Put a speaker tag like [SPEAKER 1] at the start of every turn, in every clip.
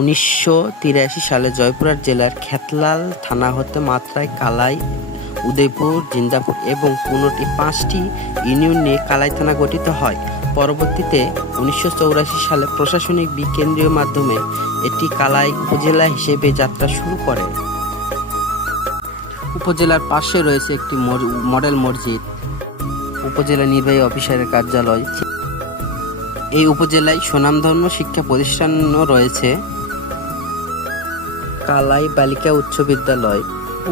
[SPEAKER 1] উনিশশো তিরাশি সালে জয়পুরহাট জেলার খেতলাল থানা হতে মাত্রায় কালাই, উদয়পুর, জিন্দাপুর এবং পনেরোটি পাঁচটি ইউনিয়ন নিয়ে কালাই থানা গঠিত হয়। পরবর্তীতে উনিশশো সালে প্রশাসনিক বিকেন্দ্রীয় মাধ্যমে এটি কালাই উপজেলা হিসেবে যাত্রা শুরু করে। উপজেলার পাশে রয়েছে একটি মডেল মসজিদ। উপজেলা নির্বাহী অফিসারের কার্যালয়। এই উপজেলায় সুনামধন্য শিক্ষা প্রতিষ্ঠানও রয়েছে। কালাই বালিকা উচ্চ বিদ্যালয়,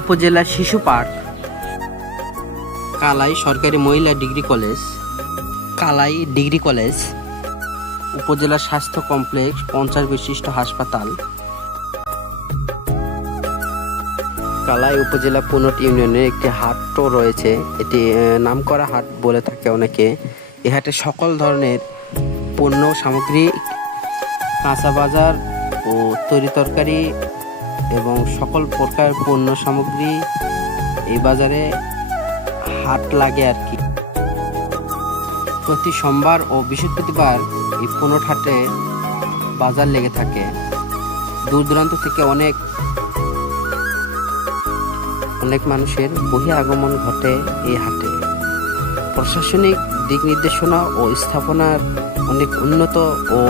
[SPEAKER 1] উপজেলা শিশু পার্ক। কালাই সরকারি মহিলা degree college, Kalai degree college, উপজেলা স্বাস্থ্য কমপ্লেক্স, পঞ্চাশ বিশিষ্ট হাসপাতাল। কালাই উপজেলা পনেরোটি ইউনিয়নের একটি হাটও রয়েছে। এটি নামকরা হাট বলে থাকে অনেকে। এই হাটে সকল ধরনের পণ্য সামগ্রী, কাঁচা বাজার ও তরি তরকারি এবং সকল প্রকার পণ্য সামগ্রী এই বাজারে হাট লাগে আর কি। প্রতি সোমবার ও বৃহস্পতিবার এই পনেরো হাটে বাজার লেগে থাকে। দূর দূরান্ত থেকে অনেক অনেক মানুষের বহি আগমন ঘটে এই হাটে। প্রশাসনিক দিক নির্দেশনা ও স্থাপনার অনেক উন্নত ও